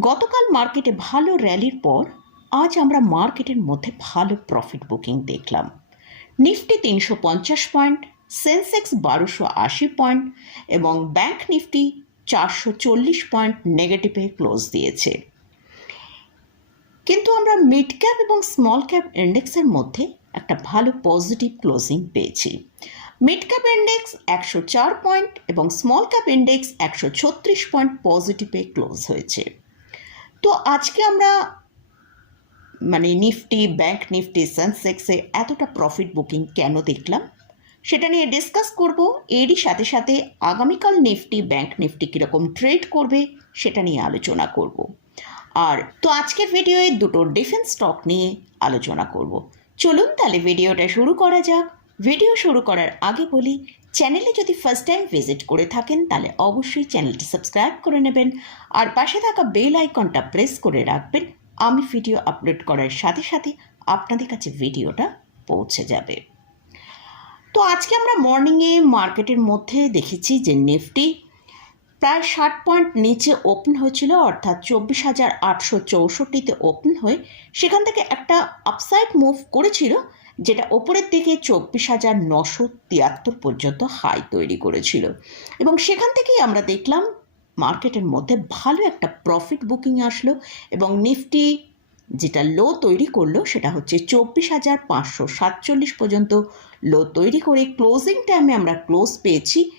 গতকাল মার্কেটে ভালো র্যালির পর আজ আমরা মার্কেটের মধ্যে ভালো প্রফিট বুকিং দেখলাম। নিফটি তিনশো পঞ্চাশ পয়েন্ট, সেন্সেক্স বারোশো আশি পয়েন্ট এবং ব্যাংক নিফটি চারশো চল্লিশ পয়েন্ট নেগেটিভে ক্লোজ দিয়েছে। কিন্তু আমরা মিড ক্যাপ এবং স্মল ক্যাপ ইন্ডেক্সের মধ্যে একটা ভালো পজিটিভ ক্লোজিং পেয়েছি। মিড ক্যাপ ইন্ডেক্স একশো চার পয়েন্ট এবং স্মল ক্যাপ ইন্ডেক্স একশো ছত্রিশ পয়েন্ট পজিটিভে ক্লোজ হয়েছে। তো আজকে আমরা মানে নিফটি, ব্যাংক নিফটি, সেন্সেক্সে এতটা প্রফিট বুকিং কেন দেখলাম, সেটা নিয়ে ডিসকাস করব। এরই সাথে সাথে আগামীকাল নিফটি, ব্যাংক নিফটি কীরকম ট্রেড করবে, সেটা নিয়ে আলোচনা করব। আর তো আজকের ভিডিওয়ে দুটো ডিফেন্স স্টক নিয়ে আলোচনা করব। চলুন তাহলে ভিডিওটা শুরু করা যাক। ভিডিও শুরু করার আগে বলি চ্যানেলে যদি ফার্স্ট টাইম ভিজিট করে থাকেন, তাহলে অবশ্যই চ্যানেলটি সাবস্ক্রাইব করে নেবেন। আর পাশে থাকা বেল আইকনটা প্রেস করে রাখবেন। আমি ভিডিও আপলোড করার সাথে সাথে আপনাদের কাছে ভিডিওটা পৌঁছে যাবে। তো আজকে আমরা মর্নিংয়ে মার্কেটের মধ্যে দেখেছি যে নিফটি প্রায় ষাট পয়েন্ট নিচে ওপেন হয়েছিল, অর্থাৎ চব্বিশ হাজার আটশো চৌষট্টিতে ওপেন হয়ে সেখান থেকে একটা আপসাইড মুভ করেছিল। যেটা ওপরের দিকে চব্বিশ হাজার নশো তিয়াত্তর পর্যন্ত হাই তৈরি করেছিল। এবং সেখান থেকেই আমরা দেখলাম মার্কেটের মধ্যে ভালো একটা প্রফিট বুকিং আসলো এবং নিফটি যেটা লো তৈরি করল সেটা হচ্ছে চব্বিশ হাজার পাঁচশো সাতচল্লিশ পর্যন্ত লো তৈরি করে ক্লোজিং টাইমে আমরা ক্লোজ পেয়েছি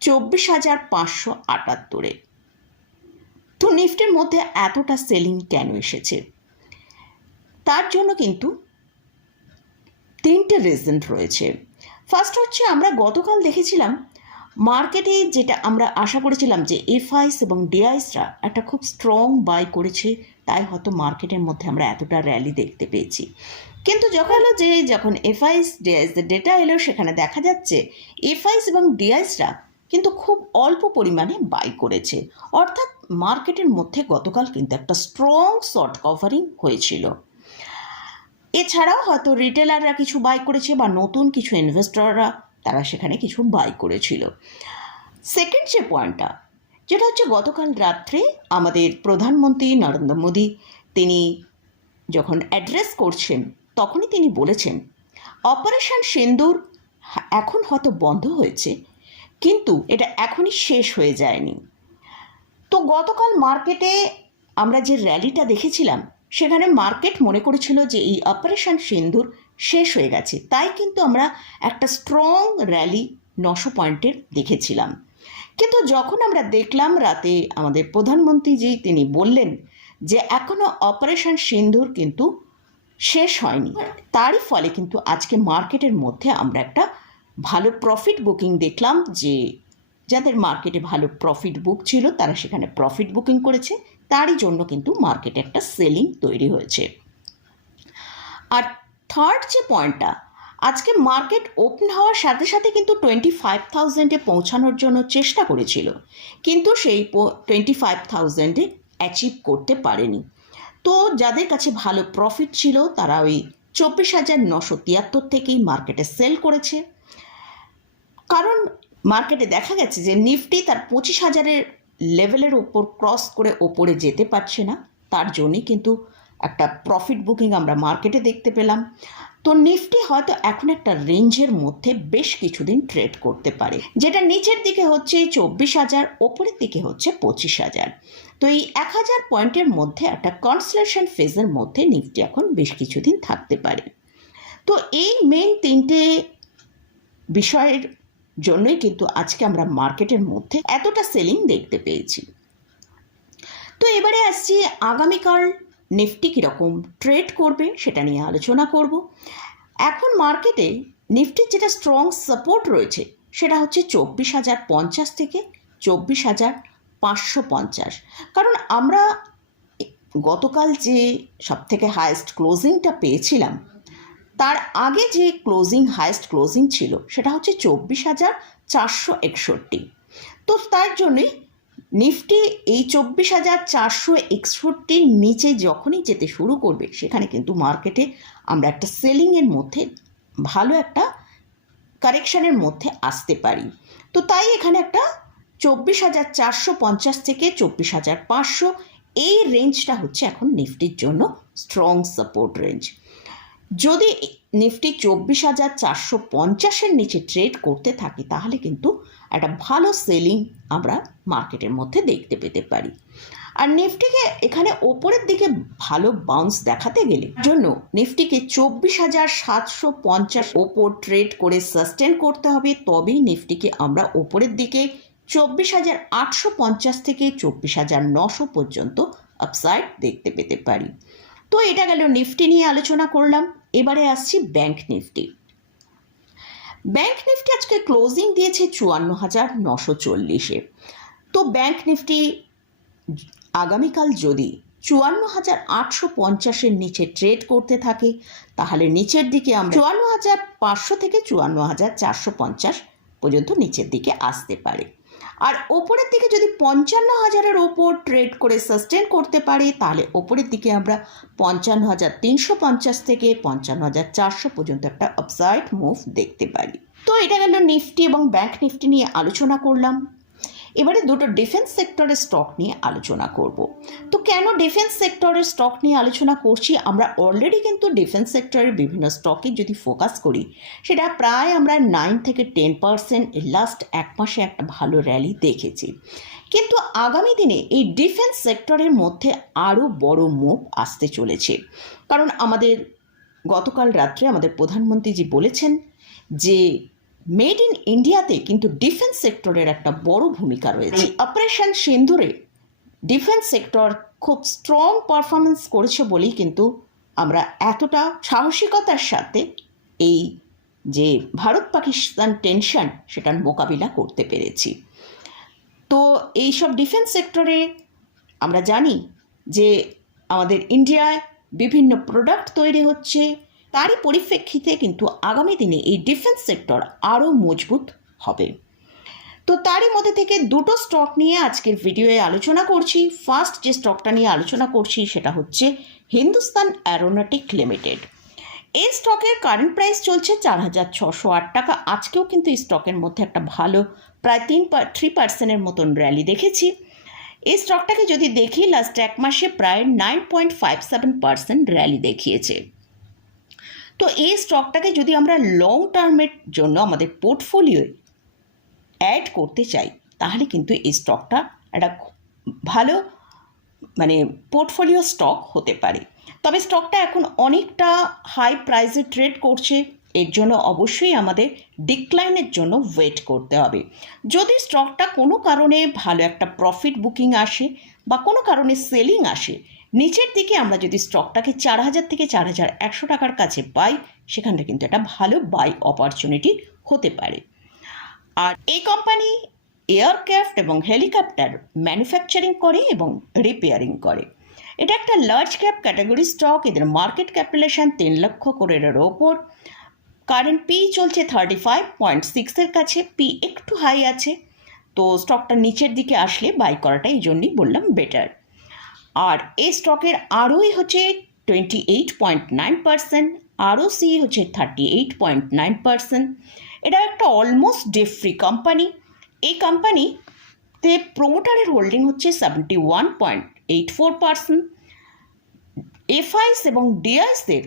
চব্বিশ হাজার পাঁচশো আটাত্তরে। তো নিফটির মধ্যে এতটা সেলিং কেন এসেছে? তার জন্য কিন্তু তিনটে রিজন রয়েছে। ফার্স্ট হচ্ছে আমরা গতকাল দেখেছিলাম মার্কেটে যেটা আমরা আশা করেছিলাম যে এফআইস এবং ডিআইসরা একটা খুব স্ট্রং বাই করেছে, তাই হয়তো মার্কেটের মধ্যে আমরা এতটা র্যালি দেখতে পেয়েছি। কিন্তু যখন হলো যে যখন এফআইস ডিআইসের ডেটা এলো, সেখানে দেখা যাচ্ছে এফআইস এবং ডিআইসরা কিন্তু খুব অল্প পরিমাণে বাই করেছে। অর্থাৎ মার্কেটের মধ্যে গতকাল কিন্তু একটা স্ট্রং শর্ট কভারিং হয়েছিল। এছাড়াও হয়তো রিটেলাররা কিছু বাই করেছে বা নতুন কিছু ইনভেস্টররা তারা সেখানে কিছু বাই করেছিল। সেকেন্ড যে পয়েন্টটা যেটা হচ্ছে গতকাল রাত্রে আমাদের প্রধানমন্ত্রী নরেন্দ্র মোদী, তিনি যখন অ্যাড্রেস করছেন, তখনই তিনি বলেছেন অপারেশন সিন্দুর এখন হয়তো বন্ধ হয়েছে, কিন্তু এটা এখনই শেষ হয়ে যায়নি। তো গতকাল মার্কেটে আমরা যে র্যালিটা দেখেছিলাম সেখানে মার্কেট মনে করেছিল যে এই অপারেশন সিন্ধুর শেষ হয়ে গেছে। তাই কিন্তু আমরা একটা স্ট্রং র্যালি নশো পয়েন্টের দেখেছিলাম। কিন্তু যখন আমরা দেখলাম রাতে আমাদের প্রধানমন্ত্রীজি তিনি বললেন যে এখনও অপারেশন সিন্ধুর কিন্তু শেষ হয়নি। তারই ফলে কিন্তু আজকে মার্কেটের মধ্যে আমরা একটা ভালো প্রফিট বুকিং দেখলাম যে যাদের মার্কেটে ভালো প্রফিট বুক ছিল তারা সেখানে প্রফিট বুকিং করেছে। তারই জন্য কিন্তু মার্কেটে একটা সেলিং তৈরি হয়েছে। আর থার্ড যে পয়েন্টটা আজকে মার্কেট ওপেন হওয়ার সাথে সাথে কিন্তু টোয়েন্টি ফাইভ থাউজেন্ডে পৌঁছানোর জন্য চেষ্টা করেছিল, কিন্তু সেই টোয়েন্টি ফাইভ থাউজেন্ডে অ্যাচিভ করতে পারেনি। তো যাদের কাছে ভালো প্রফিট ছিল, তারা ওই চব্বিশ হাজার নশো তিয়াত্তর থেকেই মার্কেটে সেল করেছে। কারণ মার্কেটে দেখা গেছে যে, নিফটি তার পঁচিশ হাজারের লেভেলের ওপর ক্রস করে ওপরে যেতে পারছে না। তার জন্যই কিন্তু একটা প্রফিট বুকিং আমরা মার্কেটে দেখতে পেলাম। তো নিফটি হয়তো এখন একটা রেঞ্জের মধ্যে বেশ কিছুদিন ট্রেড করতে পারে। যেটা নিচের দিকে হচ্ছে চব্বিশ হাজার, ওপরের দিকে হচ্ছে পঁচিশ হাজার। তো এই এক হাজার পয়েন্টের মধ্যে একটা কনসলেশন ফেজের মধ্যে নিফটি এখন বেশ কিছুদিন থাকতে পারে। তো এই মেন তিনটে বিষয়ের জন্যই কিন্তু আজকে আমরা মার্কেটের মধ্যে এতটা সেলিং দেখতে পেয়েছি। তো এবারে আসছি আগামীকাল নিফটি কীরকম ট্রেড করবে সেটা নিয়ে আলোচনা করব। এখন মার্কেটে নিফটির যেটা স্ট্রং সাপোর্ট রয়েছে সেটা হচ্ছে চব্বিশ হাজার পঞ্চাশ থেকে চব্বিশ হাজার পাঁচশো পঞ্চাশ। কারণ আমরা গতকাল যে সবথেকে হায়েস্ট ক্লোজিংটা পেয়েছিলাম তার আগে যে ক্লোজিং হায়েস্ট ক্লোজিং ছিল, সেটা হচ্ছে চব্বিশ হাজার চারশো একষট্টি। তো তার জন্যই নিফটি এই চব্বিশ হাজার চারশো একষট্টির নিচে যখনই যেতে শুরু করবে, সেখানে কিন্তু মার্কেটে আমরা একটা সেলিংয়ের মধ্যে, ভালো একটা কারেকশানের মধ্যে আসতে পারি। তো তাই এখানে একটা চব্বিশ হাজার চারশো পঞ্চাশ থেকে চব্বিশ হাজার পাঁচশো, এই রেঞ্জটা হচ্ছে এখন নিফটির জন্য স্ট্রং সাপোর্ট রেঞ্জ যদি নিফটি চব্বিশ হাজার চারশো পঞ্চাশের নিচে ট্রেড করতে থাকে, তাহলে কিন্তু একটা ভালো সেলিং আমরা মার্কেটের মধ্যে দেখতে পেতে পারি। আর নিফটিকে এখানে ওপরের দিকে ভালো বাউন্স দেখাতে গেলে জন্য নিফটিকে চব্বিশ হাজার সাতশো পঞ্চাশ ওপর ট্রেড করে সাস্টেন করতে হবে, তবেই নিফটিকে আমরা ওপরের দিকে চব্বিশ হাজার আটশো পঞ্চাশ থেকে চব্বিশ হাজার নশো পর্যন্ত আপসাইড দেখতে পেতে পারি। তো এটা গেল নিফটি নিয়ে আলোচনা করলাম। এবারে আসছি ব্যাংক নিফটি। ব্যাংক নিফটি আজকে ক্লোজিং দিয়েছে চুয়ান্ন হাজার নশো চল্লিশে। তো ব্যাংক নিফটি আগামীকাল যদি চুয়ান্ন হাজার আটশো পঞ্চাশের নিচে ট্রেড করতে থাকে, তাহলে নিচের দিকে আমরা চুয়ান্ন হাজার পাঁচশো থেকে চুয়ান্ন হাজার চারশো পঞ্চাশ পর্যন্ত নিচের দিকে আসতে পারে। আর ওপরের দিকে যদি পঞ্চান্ন হাজারের ওপর ট্রেড করে সাস্টেন করতে পারে, তাহলে ওপরের দিকে আমরা পঞ্চান্ন হাজার তিনশো পঞ্চাশ থেকে পঞ্চান্ন হাজার চারশো পর্যন্ত একটা আপসাইড মুভ দেখতে পারি। তো এটা গেল নিফটি এবং ব্যাংক নিফটি নিয়ে আলোচনা করলাম। এবারে দুটো ডিফেন্স সেক্টরের স্টক নিয়ে আলোচনা করব। তো কেন ডিফেন্স সেক্টরের স্টক নিয়ে আলোচনা করছি? আমরা অলরেডি কিন্তু ডিফেন্স সেক্টরের বিভিন্ন স্টকে যদি ফোকাস করি, সেটা প্রায় আমরা নাইন থেকে টেন পার্সেন্ট লাস্ট এক মাসে একটা ভালো র্যালি দেখেছি। কিন্তু আগামী দিনে এই ডিফেন্স সেক্টরের মধ্যে আরও বড় মুভ আসতে চলেছে। কারণ আমাদের গতকাল রাত্রে আমাদের প্রধানমন্ত্রীজি বলেছেন যে মেড ইন ইন্ডিয়াতে কিন্তু ডিফেন্স সেক্টরের একটা বড় ভূমিকা রয়েছে। অপারেশন সিন্দুরে ডিফেন্স সেক্টর খুব স্ট্রং পারফরমেন্স করেছে বলেই কিন্তু আমরা এতটা সাহসিকতার সাথে এই যে ভারত পাকিস্তান টেনশন সেটার মোকাবিলা করতে পেরেছি। তো এইসব ডিফেন্স সেক্টরে আমরা জানি যে আমাদের ইন্ডিয়ায় বিভিন্ন প্রোডাক্ট তৈরি হচ্ছে তারই পরিপ্রেক্ষিতে কিন্তু আগামী দিনে এই ডিফেন্স সেক্টর আরও মজবুত হবে। তো তারই মধ্যে থেকে দুটো স্টক নিয়ে আজকের ভিডিওয়ে আলোচনা করছি। ফার্স্ট যে স্টকটা নিয়ে আলোচনা করছি সেটা হচ্ছে হিন্দুস্তান অ্যারোনটিক লিমিটেড এই স্টকের কারেন্ট প্রাইস চলছে চার হাজার ছশো আট টাকা। আজকেও কিন্তু এই স্টকের মধ্যে একটা ভালো প্রায় তিন থ্রি পার্সেন্টের মতন র্যালি দেখেছি। এই স্টকটাকে যদি দেখি লাস্ট এক মাসে প্রায় nine point five seven percent rally দেখিয়েছে। তো এই স্টকটাকে যদি আমরা লং টার্মের জন্য আমাদের পোর্টফোলিওয় অ্যাড করতে চাই, তাহলে কিন্তু এই স্টকটা একটা ভালো মানে পোর্টফোলিও স্টক হতে পারে। তবে স্টকটা এখন অনেকটা হাই প্রাইসে ট্রেড করছে, এর জন্য অবশ্যই আমাদের ডিক্লাইনের জন্য ওয়েট করতে হবে। যদি স্টকটা কোনো কারণে ভালো একটা প্রফিট বুকিং আসে বা কোনো কারণে সেলিং আসে নিচের দিকে আমরা যদি স্টকটাকে চার হাজার থেকে চার হাজার একশো টাকার কাছে পাই, সেখানটা কিন্তু একটা ভালো বাই অপরচুনিটি হতে পারে। আর এই কোম্পানি এয়ারক্রাফট এবং হেলিকপ্টার ম্যানুফ্যাকচারিং করে এবং রিপেয়ারিং করে। এটা একটা লার্জ ক্যাপ ক্যাটাগরি স্টক এদের মার্কেট ক্যাপিটালেশন তিন লক্ষ করোড়ের ওপর। কারেন্ট পি চলছে থার্টি ফাইভ পয়েন্ট সিক্সের কাছে পি একটু হাই আছে। তো স্টকটা নিচের দিকে আসলে বাই করাটা এই জন্যই বললাম বেটার আর এই স্টকের আরওই হচ্ছে twenty eight point nine percent ROCE হচ্ছে thirty eight point nine percent এটা একটা অলমোস্ট ডে ফ্রি কোম্পানি এই কোম্পানিতে প্রোমোটারের হোল্ডিং হচ্ছে seventy one point eight four percent FIIs এবং ডিআইসদের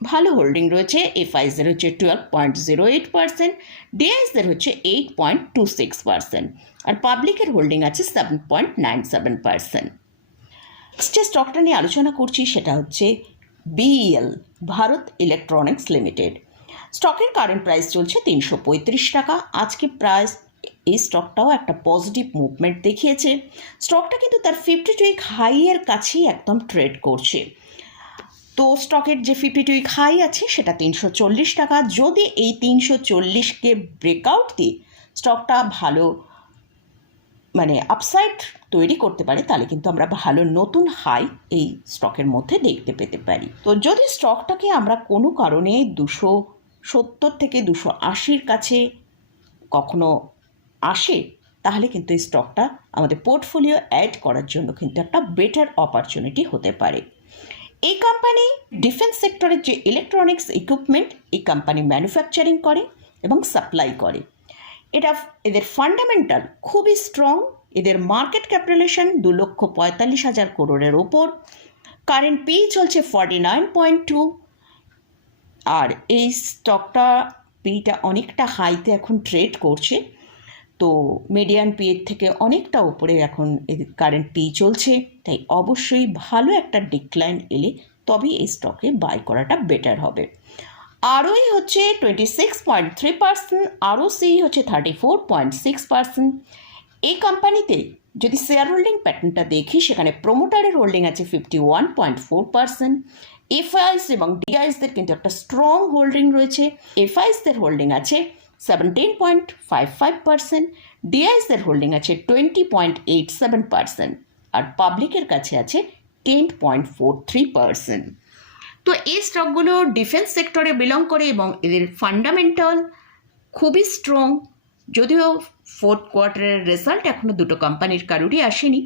ভালো হোল্ডিং রয়েছে এফআইসদের হচ্ছে twelve point zero eight percent ডিআইসদের হচ্ছে eight point two six percent আর পাবলিকের হোল্ডিং আছে seven point nine seven percent যে স্টকটা নিয়ে আলোচনা করছি, সেটা হচ্ছে বিএল ভারত ইলেকট্রনিক্স লিমিটেড স্টকের কারেন্ট প্রাইস চলছে তিনশো পঁয়ত্রিশ টাকা। আজকে প্রাইস এই স্টকটাও একটা পজিটিভ মুভমেন্ট দেখিয়েছে। স্টকটা কিন্তু তার ফিফটি টু উইক হাইয়ের কাছেই একদম ট্রেড করছে। তো স্টকের যে ফিফটি টু উইক হাই আছে, সেটা তিনশো চল্লিশ টাকা। যদি এই তিনশো চল্লিশকে ব্রেকআউট দিই স্টকটা ভালো মানে আপসাইড তৈরি করতে পারে, তাহলে কিন্তু আমরা ভালো নতুন হাই এই স্টকের মধ্যে দেখতে পেতে পারি। তো যদি স্টকটাকে আমরা কোনো কারণে দুশো সত্তর থেকে দুশো আশির কাছে কখনো আসে, তাহলে কিন্তু এই স্টকটা আমাদের পোর্টফোলিও অ্যাড করার জন্য কিন্তু একটা বেটার অপরচুনিটি হতে পারে। এই কোম্পানি ডিফেন্স সেক্টরের যে ইলেকট্রনিক্স ইকুইপমেন্ট এই কোম্পানি ম্যানুফ্যাকচারিং করে এবং সাপ্লাই করে। এটা এদের ফান্ডামেন্টাল খুবই স্ট্রং এদের মার্কেট ক্যাপিটালেশন দু লক্ষ পঁয়তাল্লিশ হাজার করোড়ের ওপর কারেন্ট পি চলছে ফর্টি নাইন পয়েন্ট টু আর এই স্টকটা পিটা অনেকটা হাইতে এখন ট্রেড করছে, তো মিডিয়ান পি এর থেকে অনেকটা উপরে এখন কারেন্ট পি চলছে, তাই অবশ্যই ভালো একটা ডিক্লাইন এলে তবেই এই স্টকে বাই করাটা বেটার হবে। আরওই হচ্ছে twenty six point three percent ROCE হচ্ছে thirty four point six percent এই কোম্পানিতে যদি শেয়ার হোল্ডিং প্যাটার্নটা দেখি, সেখানে প্রোমোটারের হোল্ডিং আছে fifty one point four percent FIIs এবং ডিআইএসদের কিন্তু একটা স্ট্রং হোল্ডিং রয়েছে। এফআইএসদের হোল্ডিং আছে seventeen point five five percent ডিআইএসদের holding আছে twenty point eight seven percent আর পাবলিকের কাছে আছে ten point four three percent তো এই স্টকগুলো ডিফেন্স সেক্টরে বিলং করে এবং এদের ফান্ডামেন্টাল খুবই স্ট্রং যদিও ফোর্থ কোয়ার্টারের রেজাল্ট এখনও দুটো কোম্পানির কারোরই আসেনি।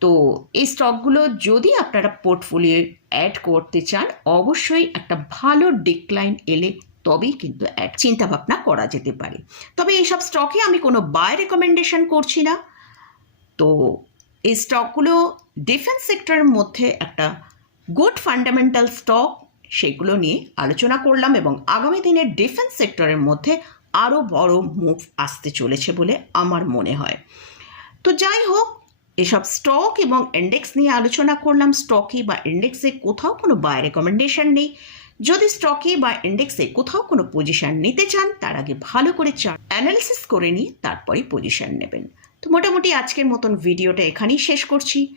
তো এই স্টকগুলো যদি আপনারা পোর্টফোলিও অ্যাড করতে চান, অবশ্যই একটা ভালো ডিক্লাইন এলে তবেই কিন্তু অ্যাড চিন্তাভাবনা করা যেতে পারে। তবে এইসব স্টকে আমি কোনো বাই রেকমেন্ডেশন করছি না। তো এই স্টকগুলো ডিফেন্স সেক্টরের মধ্যে একটা গুড ফান্ডামেন্টাল স্টক সেগুলো নিয়ে আলোচনা করলাম এবং আগামী দিনে ডিফেন্স সেক্টরের মধ্যে আরও বড় মুভ আসতে চলেছে বলে আমার মনে হয়। তো যাই হোক, এসব স্টক এবং ইন্ডেক্স নিয়ে আলোচনা করলাম। স্টকে বা ইন্ডেক্সে কোথাও কোনো বাই রেকমেন্ডেশন নেই। যদি স্টকে বা ইন্ডেক্সে কোথাও কোনো পজিশন নিতে চান, তার আগে ভালো করে চার্ট অ্যানালিসিস করে নিয়ে তারপরেই পজিশন নেবেন। তো মোটামুটি আজকের মতন ভিডিওটা এখানেই শেষ করছি।